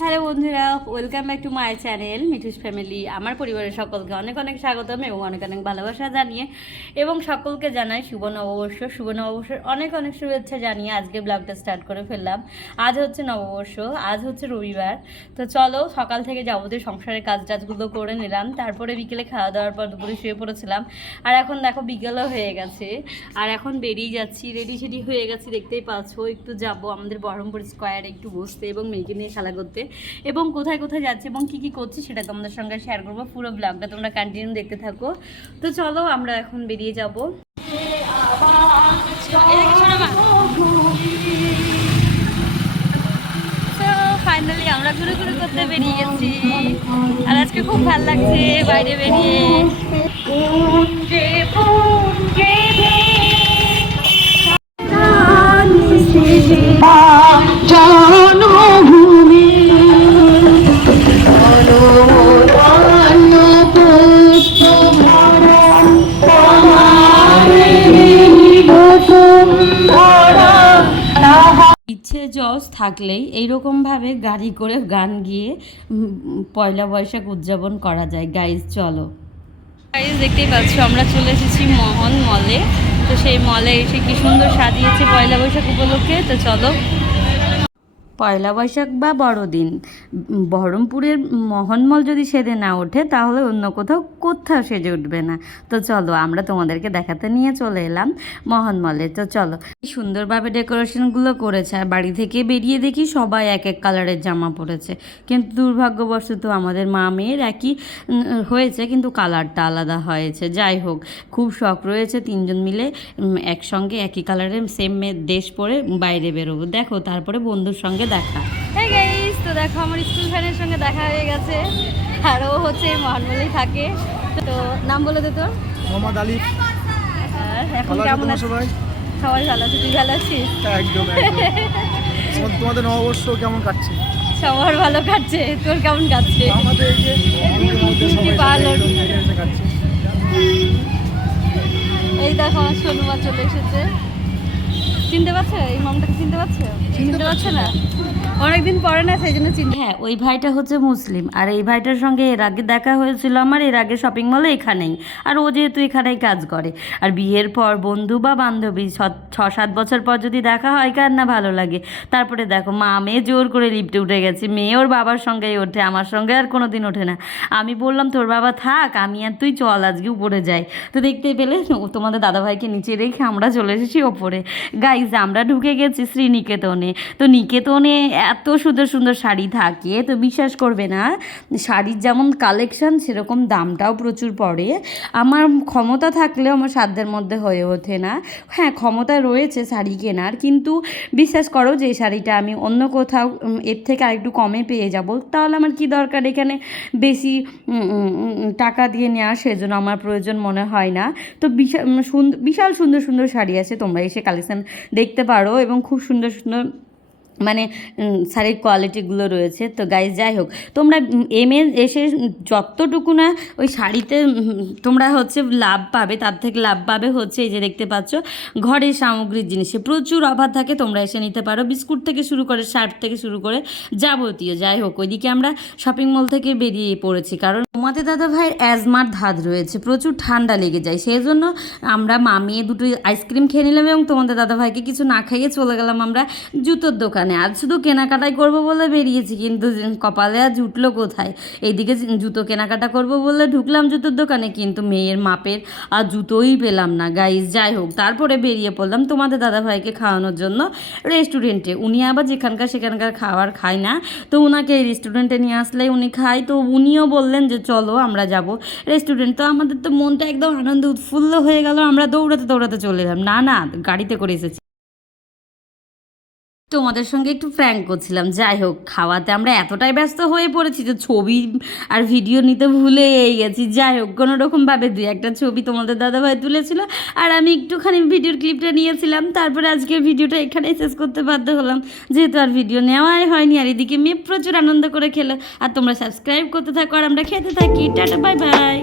Hello বন্ধুরা, welcome back to my channel Mithu's family. আমার পরিবারের সকলকে অনেক অনেক স্বাগতম এবং অনেক অনেক ভালোবাসা জানিয়ে এবং সকলকে জানাই শুভ নববর্ষের অনেক অনেক শুভেচ্ছা জানিয়ে আজকে ব্লগটা স্টার্ট করে ফেললাম। আজ হচ্ছে নববর্ষ, আজ হচ্ছে রবিবার। তো চলো, সকাল থেকে যাবতীয় সংসারের কাজগুলো করে নিলাম, তারপরে বিকেলে খাওয়া দাওয়ার পর দুপুরে শুয়ে পড়েছিলাম। আর এখন দেখো বিকেলও হয়ে গেছে, আর এখন বেরিয়ে যাচ্ছি, রেডি সেডি হয়ে গেছি, দেখতেই পাচ্ছ। একটু যাবো আমাদের বহরমপুর স্কোয়ারে একটু বসতে এবং মেয়েকে নিয়ে খেলা করতে, এবং কোথায় কোথায় যাচ্ছে এবং কি কি করছি সেটা তোমাদের সঙ্গে শেয়ার করবো। পুরো ব্লগটা তোমরা কন্টিনিউ দেখতে থাকো। তো চলো, আমরা এখন বেরিয়ে যাব। ফাইনালি আমরা ঘুরে ঘুরে করতে বেরিয়ে গেছি, আর আজকে খুব ভালো লাগছে বাইরে বেরিয়ে। ইচ্ছে জজ থাকলেই এইরকমভাবে গাড়ি করে গান গিয়ে পয়লা বৈশাখ উদযাপন করা যায়। গাইজ চলো। গাইজ দেখতেই পাচ্ছ আমরা চলে এসেছি মোহন মলে। তো সেই মলে এসে কি সুন্দর সাজিয়েছে পয়লা বৈশাখ উপলক্ষে। তো চলো, পয়লা বৈশাখ বা বড়দিন বহরমপুরের মোহনমল যদি সেজে না ওঠে তাহলে অন্য কোথাও সেজে উঠবে না। তো চলো, আমরা তোমাদেরকে দেখাতে নিয়ে চলে এলাম মোহনমলে। তো চলো, সুন্দরভাবে ডেকোরেশনগুলো করেছে, আর বাড়ি থেকে বেরিয়ে দেখি সবাই এক এক কালারের জামা পরেছে, কিন্তু দুর্ভাগ্যবশত আমাদের মা মেয়ের একই হয়েছে, কিন্তু কালারটা আলাদা হয়েছে। যাই হোক, খুব শখ রয়েছে তিনজন মিলে একসঙ্গে একই কালারের সেম ড্রেস পরে বাইরে বেরোবো। দেখো, তারপরে বন্ধুর সঙ্গে দেখা। হ্যাঁ গাইস, তো দেখো আমার স্কুল ফ্রেন্ডের সঙ্গে দেখা হয়ে গেছে, আর ও হচ্ছে মহানমলেই থাকে। তো নাম বলে দে তোর। মোহাম্মদ আলী। এখন কেমন আছিস? সবাই ভালো আছে, তুই ভালো আছিস? একদম একদম। তোমাদের নববর্ষ কেমন কাটছে? সবার ভালো কাটছে, তোর কেমন কাটছে? আমাদের এই যে ভালো কাটছে। এই দেখো আমার সোনুমা চলে এসেছে। চিনতে পারছো এই মামটাকে? চিনতে পারছো না? অনেকদিন পরে না, সেই জন্য চিনতে। হ্যাঁ, ওই ভাইটা হচ্ছে মুসলিম, আর এই ভাইটার সঙ্গে এর আগে দেখা হয়েছিল আমার, এর আগে শপিং মলে এখানেই। আর ও যেহেতু এখানেই কাজ করে, আর বিয়ের পর বন্ধু বা বান্ধবী 6-7 বছর পর যদি দেখা হয়, কার না ভালো লাগে। তারপরে দেখো, মা মেয়ে জোর করে লিফটে উঠে গেছি, মেয়ে ওর বাবার সঙ্গেই ওঠে, আমার সঙ্গে আর কোনো দিন ওঠে না। আমি বললাম তোর বাবা থাক, আমি আর তুই চল আজকে উপরে যাই। তো দেখতে পেলে তোমাদের দাদাভাইকে নিচে রেখে আমরা চলে এসেছি ওপরে। গাইজ, আমরা ঢুকে গেছি শ্রীনিকেতনে। তো নিকেতনে এত সুন্দর সুন্দর শাড়ি থাকে, তো বিশ্বাস করবে না, শাড়ির যেমন কালেকশন সেরকম দামটাও প্রচুর পড়ে। আমার ক্ষমতা থাকলেও আমার সাধ্যের মধ্যে হয়ে ওঠে না। হ্যাঁ, ক্ষমতা রয়েছে শাড়ি কেনার, কিন্তু বিশ্বাস করো যে এই শাড়িটা আমি অন্য কোথাও এর থেকে আরেকটু কমে পেয়ে যাব, তাহলে আমার কি দরকার এখানে বেশি টাকা দিয়ে নেওয়া, সেজন্য আমার প্রয়োজন মনে হয় না। তো বিশাল সুন্দর সুন্দর শাড়ি আছে, তোমরা এসে কালেকশন দেখতে পারো, এবং খুব সুন্দর সুন্দর মানে শাড়ির কোয়ালিটিগুলো রয়েছে। তো গাইজ, যাই হোক, তোমরা এসে যতটুকু না ওই শাড়িতে তোমরা হচ্ছে লাভ পাবে, তার থেকে লাভ পাবে হচ্ছে এই যে দেখতে পাচ্ছ ঘরের সামগ্রীর জিনিসে প্রচুর অফার থাকে, তোমরা এসে নিতে পারো। বিস্কুট থেকে শুরু করে শার্ট থেকে শুরু করে যাবতীয়। যাই হোক, ওইদিকে আমরা শপিং মল থেকে বেরিয়ে পড়েছি, কারণ তোমাদের দাদা ভাইয়ের অ্যাজমার ধাত রয়েছে, প্রচুর ঠান্ডা লেগে যায়, সেই জন্য আমরা মামিয়ে দুটো আইসক্রিম খেয়ে নিলাম, এবং তোমাদের দাদা ভাইকে কিছু না খাইয়ে চলে গেলাম আমরা জুতোর দোকানে। আজ শুধু কেনাকাটাই করবো বলে বেরিয়েছি, কিন্তু কপালে আজ উঠলো কোথায়। এইদিকে জুতো কেনাকাটা করবো বলে ঢুকলাম জুতোর দোকানে, কিন্তু মেয়ের মাপের আর জুতোই পেলাম না গাইজ। যাই হোক, তারপরে বেরিয়ে পড়লাম তোমাদের দাদাভাইকে খাওয়ানোর জন্য রেস্টুরেন্টে। উনি আবার যেখানকার সেখানকার খাবার খায় না, তো ওনাকে এই রেস্টুরেন্টে নিয়ে আসলেই উনি খায়। তো উনিও বললেন যে চলো আমরা যাব রেস্টুরেন্ট। তো আমাদের তো মনটা একদম আনন্দ উৎফুল্ল হয়ে গেল, আমরা দৌড়াতে দৌড়াতে চলে এলাম। না, গাড়িতে করে এসেছি। তোমাদের সঙ্গে একটু প্র্যাঙ্ক করছিলাম। যাই হোক, খাওয়াতে আমরা এতটাই ব্যস্ত হয়ে পড়েছি যে ছবি আর ভিডিও নিতে ভুলেই গেছি। যাই হোক, কোনো রকমভাবে 2-1টা ছবি তোমাদের দাদাভাই তুলেছিল, আর আমি একটুখানি ভিডিওর ক্লিপটা নিয়েছিলাম। তারপরে আজকের ভিডিওটা এখানেই শেষ করতে বাধ্য হলাম, যেহেতু আর ভিডিও নেওয়াই হয়নি। আর এদিকে মেয়ে প্রচুর আনন্দ করে খেলো, আর তোমরা সাবস্ক্রাইব করতে থাকো আর আমরা খেতে থাকি। Tata, bye bye.